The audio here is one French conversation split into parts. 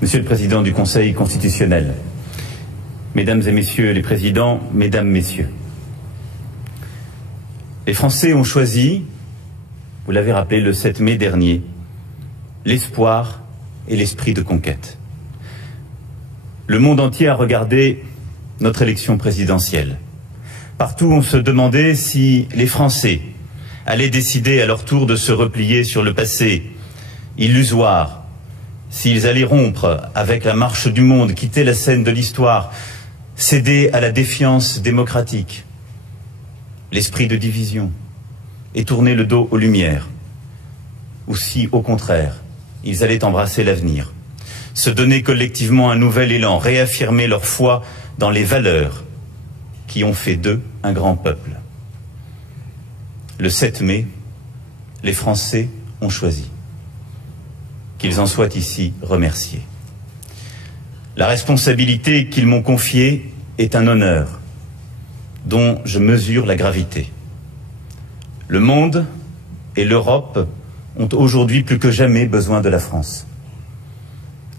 Monsieur le Président du Conseil constitutionnel, Mesdames et Messieurs les Présidents, Mesdames, Messieurs, les Français ont choisi, vous l'avez rappelé le 7 mai dernier, l'espoir et l'esprit de conquête. Le monde entier a regardé notre élection présidentielle. Partout, on se demandait si les Français allaient décider à leur tour de se replier sur le passé illusoire, s'ils allaient rompre avec la marche du monde, quitter la scène de l'histoire, céder à la défiance démocratique, l'esprit de division, et tourner le dos aux Lumières, ou si, au contraire, ils allaient embrasser l'avenir, se donner collectivement un nouvel élan, réaffirmer leur foi dans les valeurs qui ont fait d'eux un grand peuple. Le 7 mai, les Français ont choisi. Qu'ils en soient ici remerciés. La responsabilité qu'ils m'ont confiée est un honneur dont je mesure la gravité. Le monde et l'Europe ont aujourd'hui plus que jamais besoin de la France.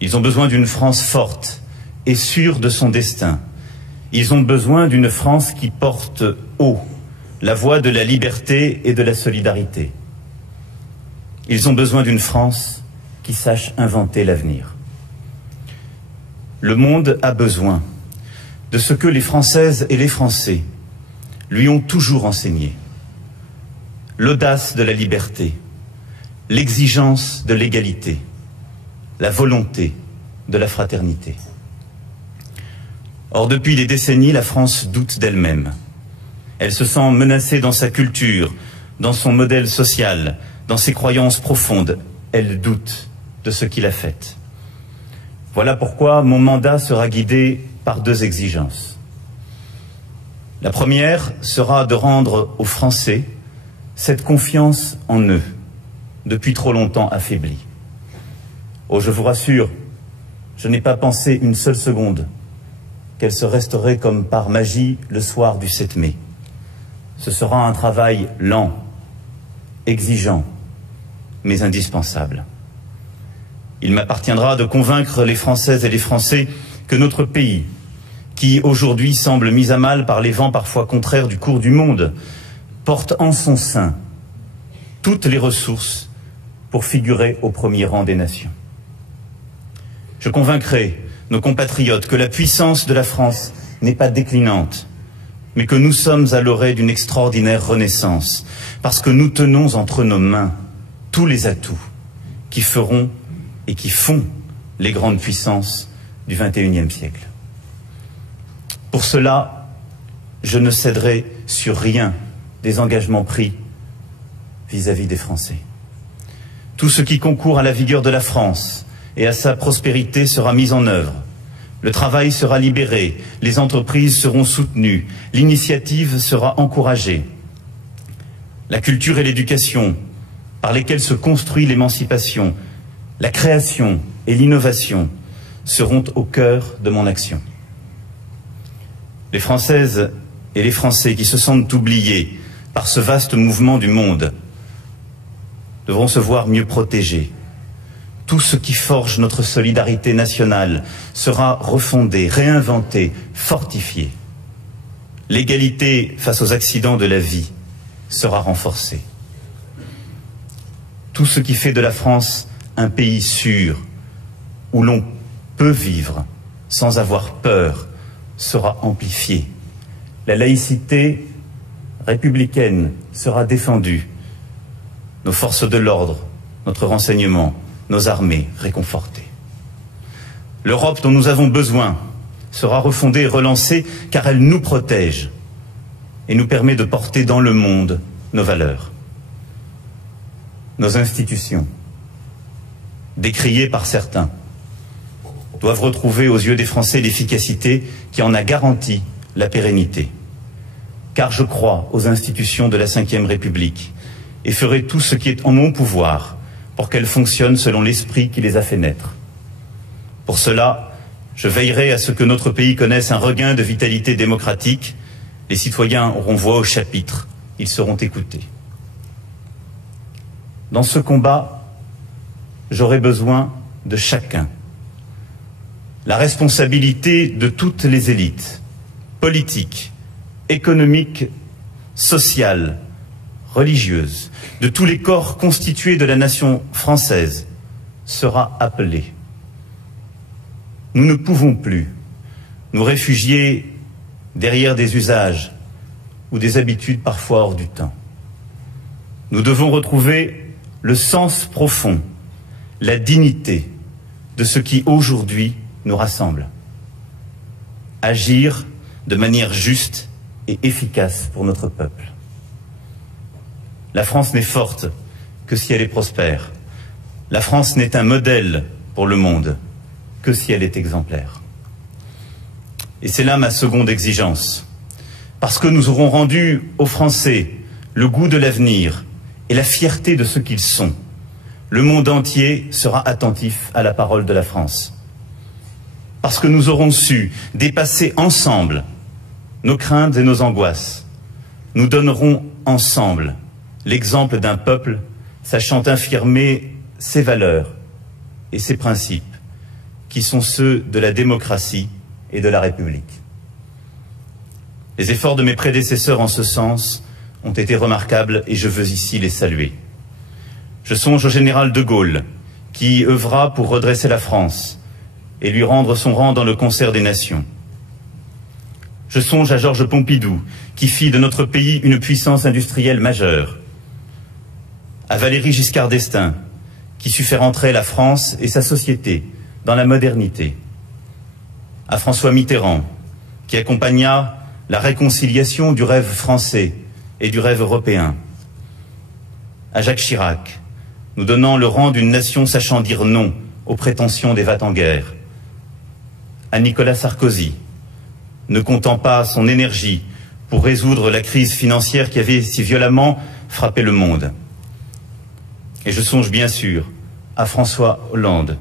Ils ont besoin d'une France forte et sûre de son destin. Ils ont besoin d'une France qui porte haut la voix de la liberté et de la solidarité. Ils ont besoin d'une France qui sache inventer l'avenir. Le monde a besoin de ce que les Françaises et les Français lui ont toujours enseigné. L'audace de la liberté, l'exigence de l'égalité, la volonté de la fraternité. Or, depuis des décennies, la France doute d'elle-même. Elle se sent menacée dans sa culture, dans son modèle social, dans ses croyances profondes. Elle doute de ce qu'il a fait. Voilà pourquoi mon mandat sera guidé par deux exigences. La première sera de rendre aux Français cette confiance en eux, depuis trop longtemps affaiblie. Oh, je vous rassure, je n'ai pas pensé une seule seconde qu'elle se restaurait comme par magie le soir du 7 mai. Ce sera un travail lent, exigeant, mais indispensable. Il m'appartiendra de convaincre les Françaises et les Français que notre pays, qui aujourd'hui semble mis à mal par les vents parfois contraires du cours du monde, porte en son sein toutes les ressources pour figurer au premier rang des nations. Je convaincrai nos compatriotes que la puissance de la France n'est pas déclinante, mais que nous sommes à l'orée d'une extraordinaire renaissance, parce que nous tenons entre nos mains tous les atouts qui feront et qui font les grandes puissances du XXIe siècle. Pour cela, je ne céderai sur rien des engagements pris vis-à-vis des Français. Tout ce qui concourt à la vigueur de la France et à sa prospérité sera mis en œuvre. Le travail sera libéré, les entreprises seront soutenues, l'initiative sera encouragée. La culture et l'éducation, par lesquelles se construit l'émancipation, la création et l'innovation seront au cœur de mon action. Les Françaises et les Français qui se sentent oubliés par ce vaste mouvement du monde devront se voir mieux protégés. Tout ce qui forge notre solidarité nationale sera refondé, réinventé, fortifié. L'égalité face aux accidents de la vie sera renforcée. Tout ce qui fait de la France un pays sûr, où l'on peut vivre sans avoir peur, sera amplifié. La laïcité républicaine sera défendue. Nos forces de l'ordre, notre renseignement, nos armées réconfortées. L'Europe dont nous avons besoin sera refondée et relancée car elle nous protège et nous permet de porter dans le monde nos valeurs. Nos institutions, décriées par certains, doivent retrouver aux yeux des Français l'efficacité qui en a garanti la pérennité. Car je crois aux institutions de la Ve République et ferai tout ce qui est en mon pouvoir pour qu'elles fonctionnent selon l'esprit qui les a fait naître. Pour cela, je veillerai à ce que notre pays connaisse un regain de vitalité démocratique. Les citoyens auront voix au chapitre, ils seront écoutés. Dans ce combat, j'aurai besoin de chacun, la responsabilité de toutes les élites, politiques, économiques, sociales, religieuses, de tous les corps constitués de la nation française, sera appelée. Nous ne pouvons plus nous réfugier derrière des usages ou des habitudes parfois hors du temps. Nous devons retrouver le sens profond, la dignité de ce qui aujourd'hui nous rassemble. Agir de manière juste et efficace pour notre peuple. La France n'est forte que si elle est prospère. La France n'est un modèle pour le monde que si elle est exemplaire. Et c'est là ma seconde exigence. Parce que nous aurons rendu aux Français le goût de l'avenir et la fierté de ce qu'ils sont, le monde entier sera attentif à la parole de la France. Parce que nous aurons su dépasser ensemble nos craintes et nos angoisses, nous donnerons ensemble l'exemple d'un peuple sachant affirmer ses valeurs et ses principes, qui sont ceux de la démocratie et de la République. Les efforts de mes prédécesseurs en ce sens ont été remarquables et je veux ici les saluer. Je songe au général de Gaulle, qui œuvra pour redresser la France et lui rendre son rang dans le concert des nations. Je songe à Georges Pompidou, qui fit de notre pays une puissance industrielle majeure. À Valéry Giscard d'Estaing, qui sut faire entrer la France et sa société dans la modernité. À François Mitterrand, qui accompagna la réconciliation du rêve français et du rêve européen. À Jacques Chirac, nous donnant le rang d'une nation sachant dire non aux prétentions des va-t-en-guerre. À Nicolas Sarkozy, ne comptant pas son énergie pour résoudre la crise financière qui avait si violemment frappé le monde. Et je songe bien sûr à François Hollande,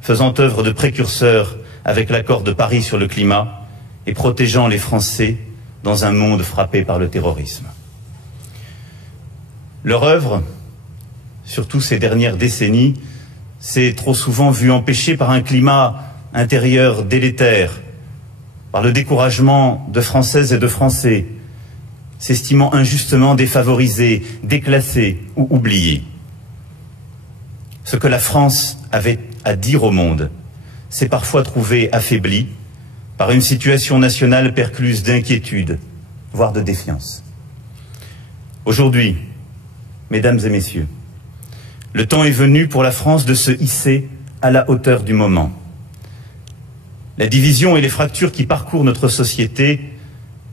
faisant œuvre de précurseur avec l'accord de Paris sur le climat et protégeant les Français dans un monde frappé par le terrorisme. Leur œuvre, surtout ces dernières décennies, s'est trop souvent vue empêchée par un climat intérieur délétère, par le découragement de Françaises et de Français, s'estimant injustement défavorisés, déclassés ou oubliés. Ce que la France avait à dire au monde s'est parfois trouvé affaibli par une situation nationale percluse d'inquiétude, voire de défiance. Aujourd'hui, mesdames et messieurs, le temps est venu pour la France de se hisser à la hauteur du moment. La division et les fractures qui parcourent notre société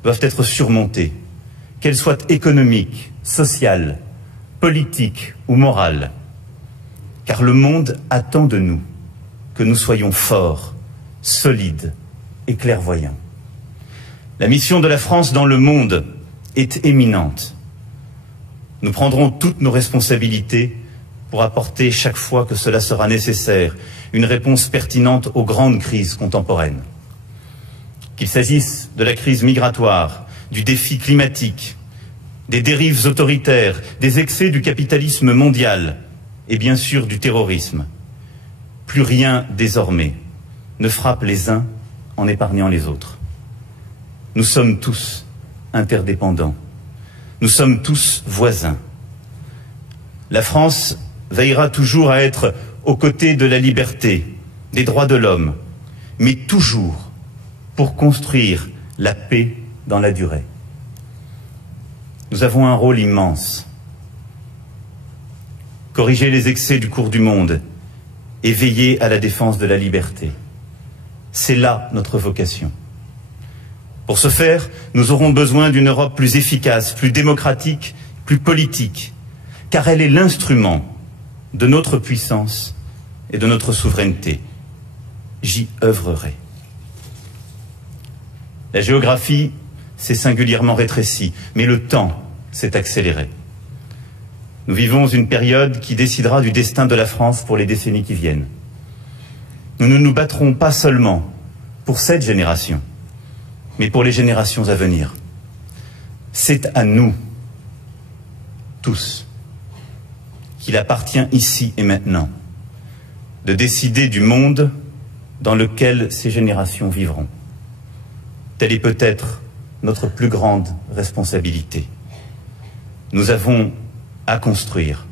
doivent être surmontées, qu'elles soient économiques, sociales, politiques ou morales. Car le monde attend de nous que nous soyons forts, solides et clairvoyants. La mission de la France dans le monde est éminente. Nous prendrons toutes nos responsabilités pour apporter, chaque fois que cela sera nécessaire, une réponse pertinente aux grandes crises contemporaines. Qu'il s'agisse de la crise migratoire, du défi climatique, des dérives autoritaires, des excès du capitalisme mondial et bien sûr du terrorisme. Plus rien désormais ne frappe les uns en épargnant les autres. Nous sommes tous interdépendants. Nous sommes tous voisins. La France veillera toujours à être aux côtés de la liberté, des droits de l'homme, mais toujours pour construire la paix dans la durée. Nous avons un rôle immense. Corriger les excès du cours du monde et veiller à la défense de la liberté. C'est là notre vocation. Pour ce faire, nous aurons besoin d'une Europe plus efficace, plus démocratique, plus politique, car elle est l'instrument de notre puissance et de notre souveraineté. J'y œuvrerai. La géographie s'est singulièrement rétrécie, mais le temps s'est accéléré. Nous vivons une période qui décidera du destin de la France pour les décennies qui viennent. Nous ne nous battrons pas seulement pour cette génération, mais pour les générations à venir. C'est à nous, tous, qu'il appartient ici et maintenant de décider du monde dans lequel ces générations vivront. Telle est peut-être notre plus grande responsabilité. Nous avons à construire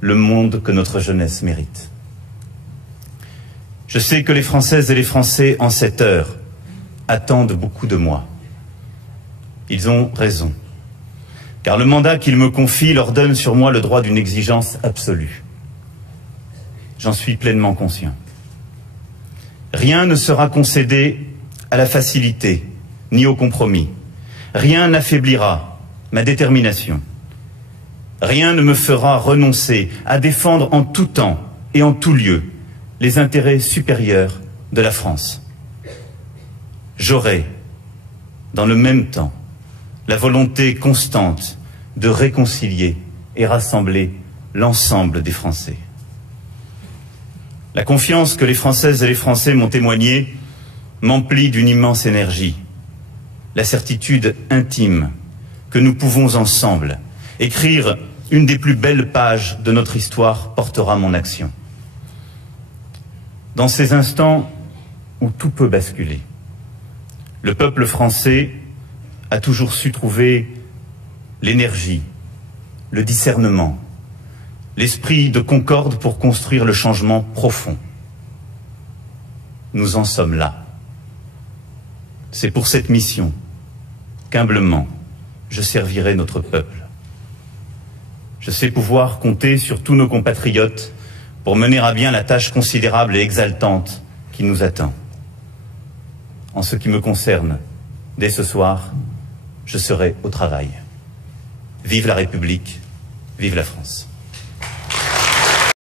le monde que notre jeunesse mérite. Je sais que les Françaises et les Français, en cette heure, attendent beaucoup de moi. Ils ont raison, car le mandat qu'ils me confient leur donne sur moi le droit d'une exigence absolue. J'en suis pleinement conscient. Rien ne sera concédé à la facilité, ni au compromis. Rien n'affaiblira ma détermination. Rien ne me fera renoncer à défendre en tout temps et en tout lieu les intérêts supérieurs de la France. J'aurai, dans le même temps, la volonté constante de réconcilier et rassembler l'ensemble des Français. La confiance que les Françaises et les Français m'ont témoignée m'emplit d'une immense énergie. La certitude intime que nous pouvons ensemble écrire une des plus belles pages de notre histoire portera mon action. Dans ces instants où tout peut basculer, le peuple français a toujours su trouver l'énergie, le discernement, l'esprit de concorde pour construire le changement profond. Nous en sommes là. C'est pour cette mission qu'humblement je servirai notre peuple. Je sais pouvoir compter sur tous nos compatriotes pour mener à bien la tâche considérable et exaltante qui nous attend. En ce qui me concerne, dès ce soir, je serai au travail. Vive la République, vive la France.